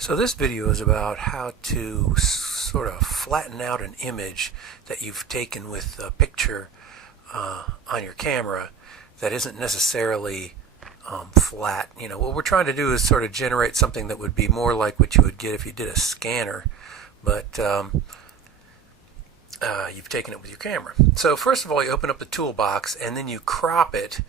So this video is about how to sort of flatten out an image that you've taken with a picture on your camera that isn't necessarily flat. You know, what we're trying to do is sort of generate something that would be more like what you would get if you did a scanner, but you've taken it with your camera. So first of all, you open up the toolbox and then you crop it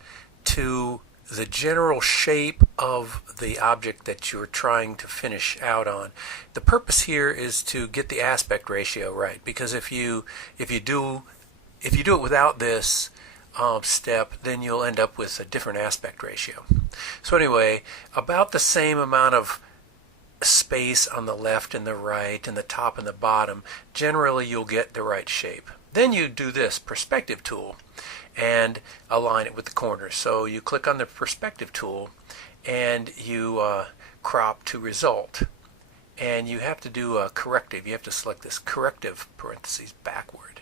to the general shape of the object that you're trying to finish out on. The purpose here is to get the aspect ratio right, because if you do it without this step, then you'll end up with a different aspect ratio. So anyway, about the same amount of space on the left and the right and the top and the bottom, generally you'll get the right shape. Then you do this perspective tool and align it with the corners. So you click on the perspective tool and you crop to result, and you have to do a corrective. You have to select this corrective parentheses backward.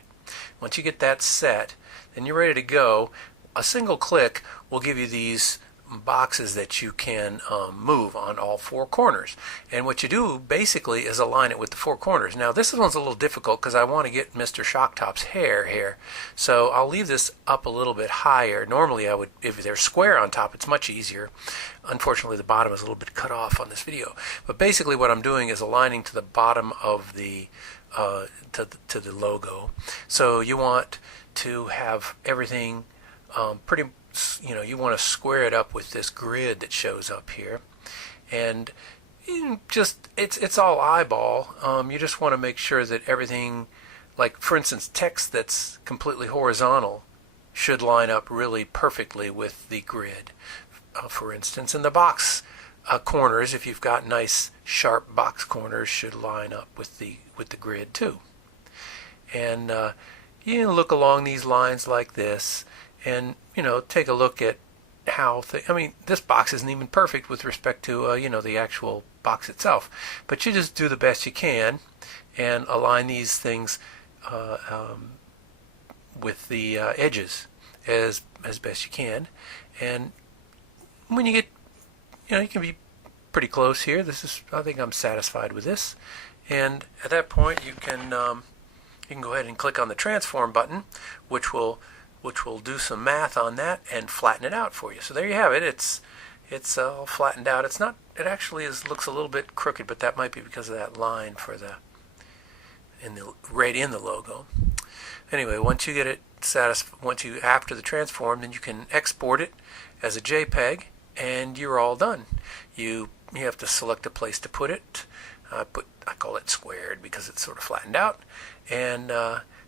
Once you get that set, then you're ready to go. A single click will give you these boxes that you can move on all four corners, and what you do basically is align it with the four corners. Now this one's a little difficult because I want to get Mr. Shocktop's hair here, so I'll leave this up a little bit higher. Normally I would, if they're square on top, it's much easier. Unfortunately the bottom is a little bit cut off on this video, but basically what I'm doing is aligning to the bottom of the to the logo. So you want to have everything pretty, you want to square it up with this grid that shows up here, and it's all eyeball. You just want to make sure that everything, like for instance text that's completely horizontal, should line up really perfectly with the grid, for instance, and the box corners, if you've got nice sharp box corners, should line up with the grid too. And you can look along these lines like this, and take a look at how this box isn't even perfect with respect to the actual box itself, but you just do the best you can and align these things with the edges as best you can. And when you get, you can be pretty close here. I think I'm satisfied with this, and at that point you can go ahead and click on the transform button, which will do some math on that and flatten it out for you. So there you have it. It's all flattened out. It actually looks a little bit crooked, but that might be because of that line right in the logo. Anyway, once you get it after the transform, then you can export it as a JPEG, and you're all done. You have to select a place to put it. I call it squared because it's sort of flattened out, and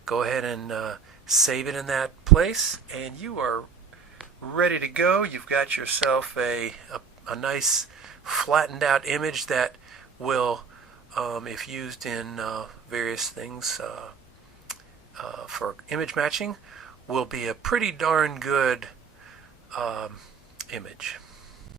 go ahead and save it in that place, and you are ready to go. You've got yourself a nice flattened out image that will, if used in various things for image matching, will be a pretty darn good image.